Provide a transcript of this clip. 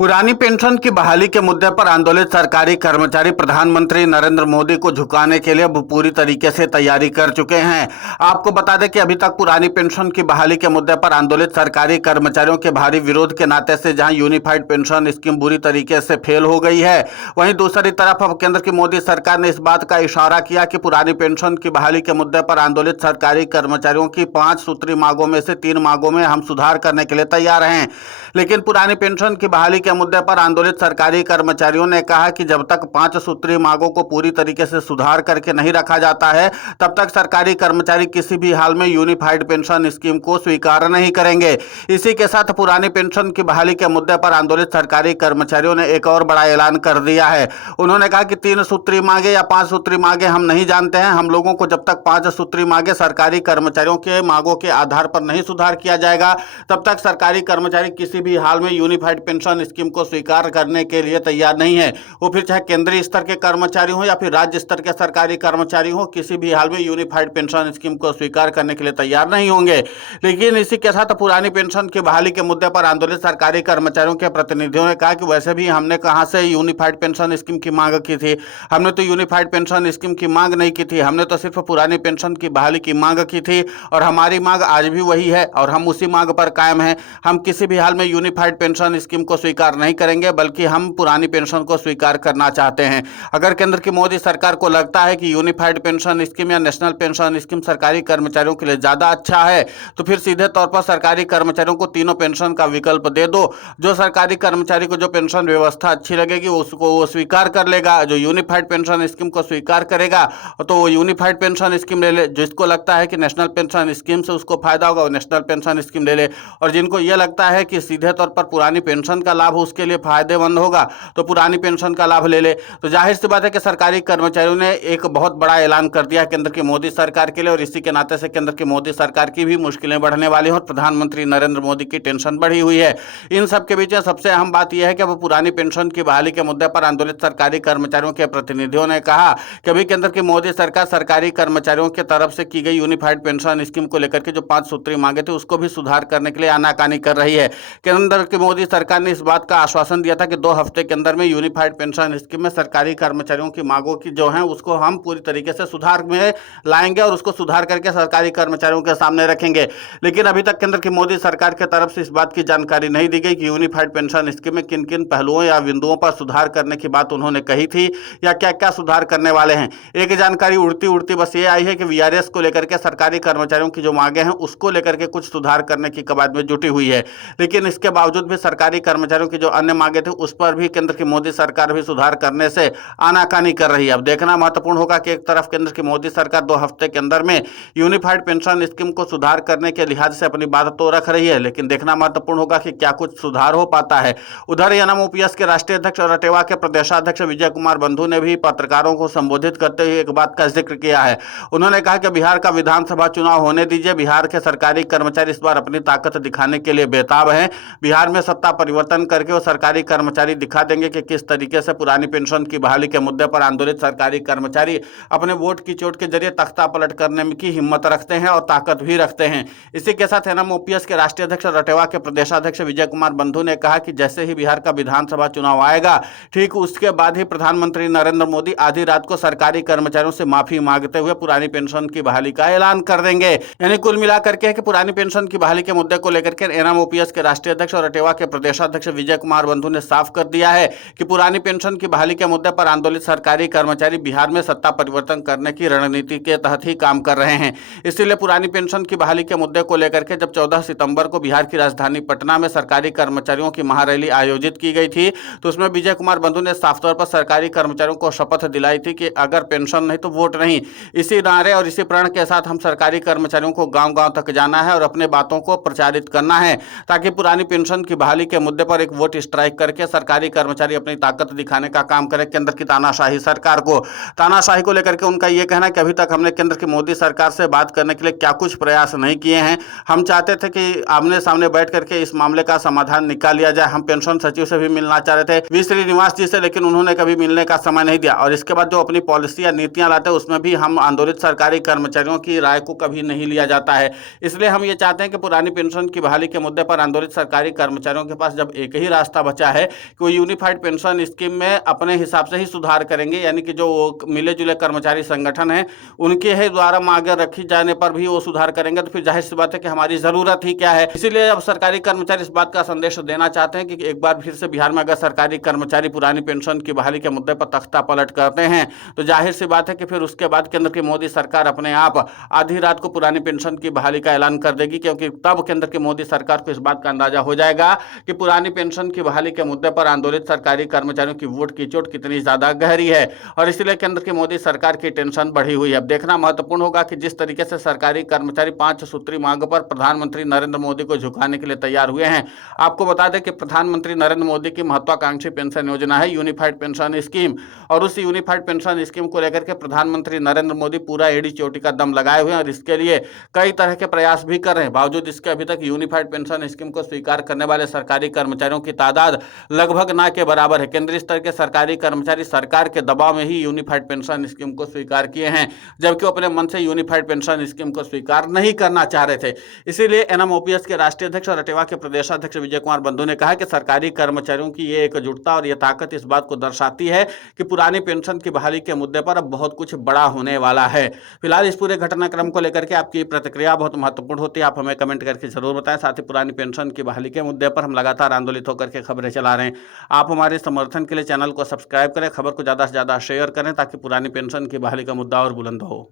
पुरानी पेंशन की बहाली के मुद्दे पर आंदोलित सरकारी कर्मचारी प्रधानमंत्री नरेंद्र मोदी को झुकाने के लिए अब पूरी तरीके से तैयारी कर चुके हैं। आपको बता दें कि अभी तक पुरानी पेंशन की बहाली के मुद्दे पर आंदोलित सरकारी कर्मचारियों के भारी विरोध के नाते से जहां यूनिफाइड पेंशन स्कीम बुरी तरीके से फेल हो गई है, वहीं दूसरी तरफ अब केंद्र की मोदी सरकार ने इस बात का इशारा किया कि पुरानी पेंशन की बहाली के मुद्दे पर आंदोलित सरकारी कर्मचारियों की 5 सूत्री मांगों में से 3 मांगों में हम सुधार करने के लिए तैयार हैं। लेकिन पुरानी पेंशन की बहाली के मुद्दे पर आंदोलित सरकारी कर्मचारियों ने कहा कि जब तक 5 सूत्री मांगों को पूरी तरीके से सुधार करके नहीं रखा जाता है, तब तक सरकारी कर्मचारी किसी भी हाल में यूनिफाइड पेंशन स्कीम को स्वीकार नहीं करेंगे। इसी के साथ पुरानी पेंशन की बहाली के मुद्दे पर आंदोलित सरकारी कर्मचारियों ने एक और बड़ा ऐलान कर दिया है। उन्होंने कहा कि 3 सूत्री मांगे या 5 सूत्री मांगे हम नहीं जानते हैं। हम लोगों को जब तक 5 सूत्री मांगे सरकारी कर्मचारियों के मांगों के आधार पर नहीं सुधार किया जाएगा, तब तक सरकारी कर्मचारी किसी भी हाल में यूनिफाइड पेंशन स्कीम को स्वीकार करने के लिए तैयार नहीं है। वो फिर चाहे केंद्रीय स्तर के कर्मचारी हो या फिर राज्य स्तर के सरकारी कर्मचारी हो, किसी भी हाल में यूनिफाइड पेंशन स्कीम को स्वीकार करने के लिए तैयार नहीं होंगे। लेकिन इसी के साथ पुरानी पेंशन की बहाली के मुद्दे पर आंदोलित सरकारी कर्मचारियों के प्रतिनिधियों ने कहा कि वैसे भी हमने कहां से यूनिफाइड पेंशन स्कीम की मांग की थी। हमने तो यूनिफाइड पेंशन स्कीम की मांग नहीं की थी, हमने तो सिर्फ पुरानी पेंशन की बहाली की मांग की थी और हमारी मांग आज भी वही है और हम उसी मांग पर कायम हैं। हम किसी भी हाल में यूनिफाइड पेंशन स्कीम को स्वीकार नहीं करेंगे, बल्कि हम पुरानी पेंशन को स्वीकार करना चाहते हैं। अगर केंद्र की मोदी सरकार को लगता है कि यूनिफाइड पेंशन स्कीम या नेशनल पेंशन स्कीम सरकारी कर्मचारियों के लिए ज्यादा अच्छा है, तो फिर सीधे तौर पर सरकारी कर्मचारियों को तीनों पेंशन का विकल्प दे दो। जो सरकारी कर्मचारी को जो पेंशन व्यवस्था अच्छी लगेगी उसको वो स्वीकार कर लेगा। जो यूनिफाइड पेंशन स्कीम को स्वीकार करेगा तो वो यूनिफाइड पेंशन स्कीम ले ले। जिसको लगता है कि नेशनल पेंशन स्कीम से उसको फायदा होगा वो नेशनल पेंशन स्कीम ले ले, और जिनको यह लगता है कि सीधे तौर पर पुरानी पेंशन का लाभ उसके लिए फायदेमंद होगा तो पुरानी पेंशन का लाभ ले ले। तो जाहिर सी बात है कि सरकारी कर्मचारियों ने एक बहुत बड़ा ऐलान कर दिया केंद्र की मोदी सरकार के लिए, और इसी के नाते से केंद्र की मोदी सरकार की भी मुश्किलें बढ़ने वाली हैं और प्रधानमंत्री नरेंद्र मोदी की टेंशन बढ़ी हुई है। इन सब के बीच में सबसे अहम बात यह है कि अब पुरानी पेंशन की बहाली के मुद्दे पर आंदोलित सरकारी कर्मचारियों के प्रतिनिधियों ने कहा कि अभी केंद्र की मोदी सरकार सरकारी कर्मचारियों की तरफ से की गई यूनिफाइड पेंशन स्कीम को लेकर के जो 5 सूत्री मांगे थे उसको भी सुधार करने के लिए आनाकानी कर रही है। केंद्र की मोदी सरकार ने इस बात का आश्वासन दिया था कि 2 हफ्ते के अंदर में यूनिफाइड पेंशन स्कीम में सरकारी कर्मचारियों की मांगों की जो है उसको हम पूरी तरीके से सुधार में लाएंगे और उसको सुधार करके सरकारी कर्मचारियों के सामने रखेंगे। लेकिन अभी तक केंद्र की मोदी सरकार की तरफ से इस बात की जानकारी नहीं दी गई कि यूनिफाइड पेंशन स्कीम में किन किन पहलुओं या बिंदुओं पर सुधार करने की बात उन्होंने कही थी या क्या क्या सुधार करने वाले हैं। एक जानकारी उड़ती उड़ती बस ये आई है कि वीआरएस को लेकर के सरकारी कर्मचारियों की जो मांगे हैं उसको लेकर के कुछ सुधार करने की कवायद में जुटी हुई है। लेकिन इसके बावजूद भी सरकारी कर्मचारियों की जो अन्य मांगे थी उस पर भी केंद्र की मोदी सरकार भी सुधार करने से आनाकानी कर रही है। अब देखना महत्वपूर्ण होगा कि एक तरफ केंद्र की मोदी सरकार 2 हफ्ते के अंदर में यूनिफाइड पेंशन स्कीम को सुधार करने के लिहाज से अपनी बात तो रख रही है, लेकिन देखना महत्वपूर्ण होगा कि क्या कुछ सुधार हो पाता है। उधर एनएमओपीएस के राष्ट्रीय अध्यक्ष और रटेवा के प्रदेशाध्यक्ष विजय कुमार बंधु ने भी पत्रकारों को संबोधित करते हुए एक बात का जिक्र किया है। उन्होंने कहा कि बिहार का विधानसभा चुनाव होने दीजिए, बिहार के सरकारी कर्मचारी इस बार अपनी ताकत दिखाने के लिए बेताब हैं। बिहार में सत्ता परिवर्तन करके वो सरकारी कर्मचारी दिखा देंगे कि किस तरीके से पुरानी पेंशन की बहाली के मुद्दे पर आंदोलित सरकारी कर्मचारी अपने वोट की चोट के जरिए तख्ता पलट करने की हिम्मत रखते हैं और ताकत भी रखते हैं। इसी के साथ एनएमओपीएस के राष्ट्रीय अध्यक्ष रटेवा के प्रदेशाध्यक्ष विजय कुमार बंधु ने कहा कि जैसे ही बिहार का विधानसभा चुनाव आएगा, ठीक उसके बाद ही प्रधानमंत्री नरेंद्र मोदी आधी रात को सरकारी कर्मचारियों से माफी मांगते हुए पुरानी पेंशन की बहाली का ऐलान कर देंगे। यानी कुल मिलाकर के कि पुरानी पेंशन की बहाली के मुद्दे को लेकर के एनएमओपीएस के राष्ट्रीय अध्यक्ष और रटेवा के प्रदेशाध्यक्ष विजय कुमार बंधु ने साफ कर दिया है कि पुरानी पेंशन की बहाली के मुद्दे पर आंदोलित सरकारी कर्मचारी बिहार में सत्ता परिवर्तन करने की रणनीति के तहत ही काम कर रहे हैं। इसीलिए पुरानी पेंशन की बहाली के मुद्दे को लेकर के जब 14 सितंबर को बिहार की राजधानी पटना में सरकारी कर्मचारियों की महारैली आयोजित की गई थी, तो उसमें विजय कुमार बंधु ने साफ तौर पर सरकारी कर्मचारियों को शपथ दिलाई थी कि अगर पेंशन नहीं तो वोट नहीं। इसी नारे और इसी प्रण के साथ हम सरकारी कर्मचारियों को गांव गांव तक जाना है और अपने बातों को प्रचारित करना है, ताकि पुरानी पेंशन की बहाली के मुद्दे पर एक वोट स्ट्राइक करके सरकारी कर्मचारी अपनी ताकत दिखाने का काम करे केंद्र की तानाशाही सरकार को। तानाशाही को लेकर के उनका यह कहना है कि अभी तक हमने केंद्र की मोदी सरकार से बात करने के लिए क्या कुछ प्रयास नहीं किए हैं। हम चाहते थे कि आमने सामने बैठ करके इस मामले का समाधान निकाल लिया जाए। हम पेंशन सचिव से भी मिलना चाह रहे थे, वी श्रीनिवास जी से, लेकिन उन्होंने कभी मिलने का समय नहीं दिया। और इसके बाद जो अपनी पॉलिसी या नीतियां लाते हैं उसमें भी हम आंदोलित सरकारी कर्मचारियों की राय को कभी नहीं लिया जाता है। इसलिए हम ये चाहते हैं कि पुरानी पेंशन की बहाली के मुद्दे पर आंदोलित सरकारी कर्मचारियों के पास जब एक ही रास्ता बचा है कि वो यूनिफाइड पेंशन स्कीम में अपने हिसाब से ही सुधार करेंगे, यानी कि जो मिले जुले कर्मचारी संगठन हैं उनके ही द्वारा मांगे रखी जाने पर भी वो सुधार करेंगे, तो फिर जाहिर सी बात है कि हमारी जरूरत ही क्या है। इसीलिए अब सरकारी कर्मचारी इस बात का संदेश देना चाहते हैं कि एक बार फिर से बिहार में अगर सरकारी कर्मचारी पुरानी पेंशन की बहाली के मुद्दे पर तख्ता पलट करते हैं तो जाहिर सी बात है कि फिर उसके बाद केंद्र की मोदी सरकार अपने आप आधी रात को पुरानी पेंशन की बहाली का ऐलान कर देगी, क्योंकि तब केंद्र की मोदी सरकार को इस बात का अंदाजा हो जाएगा कि पुरानी पेंशन की बहाली के मुद्दे पर आंदोलित सरकारी कर्मचारियों की वोट की चोट कितनी ज्यादा गहरी है, और इसलिए केंद्र की मोदी सरकार की टेंशन बढ़ी हुई है। अब देखना महत्वपूर्ण होगा कि जिस तरीके से सरकारी कर्मचारी 5 सूत्री मांग पर प्रधानमंत्री नरेंद्र मोदी को झुकाने के लिए तैयार हुए हैं। आपको बता दें कि प्रधानमंत्री नरेंद्र मोदी की महत्वाकांक्षी पेंशन योजना है यूनिफाइड पेंशन स्कीम, और उस यूनिफाइड पेंशन स्कीम को लेकर के प्रधानमंत्री नरेंद्र मोदी पूरा एड़ी चोटी का दम लगाए हुए हैं, और इसके लिए कई तरह के प्रयास भी कर रहे हैं। बावजूद इसके अभी तक यूनिफाइड पेंशन स्कीम को स्वीकार करने वाले सरकारी कर्मचारियों की तादाद लगभग ना के बराबर है। केंद्रीय स्तर के सरकारी कर्मचारी सरकार के दबाव में ही यूनिफाइड पेंशन स्कीम को स्वीकार किए हैं, जबकि वो अपने मन से यूनिफाइड पेंशन स्कीम को स्वीकार नहीं करना चाह रहे थे। इसीलिए एनएमओपीएस के राष्ट्रीय अध्यक्ष और अटेवा के प्रदेशाध्यक्ष विजय कुमार बंधु ने कहा कि सरकारी कर्मचारियों की ये एकजुटता और ये ताकत इस बात को दर्शाती है कि पुरानी पेंशन की बहाली के मुद्दे पर अब बहुत कुछ बड़ा होने वाला है। फिलहाल इस पूरे घटनाक्रम को लेकर के आपकी प्रतिक्रिया बहुत महत्वपूर्ण होती है, आप हमें कमेंट करके जरूर बताएं। साथ ही पुरानी पेंशन की बहाली के मुद्दे पर हम लगातार आंदोलित होकर के खबरें चला रहे हैं। आप हमारे समर्थन के लिए चैनल को सब्सक्राइब करें, खबर को ज़्यादा से ज़्यादा शेयर करें ताकि पुरानी पेंशन की बहाली का मुद्दा और बुलंद हो।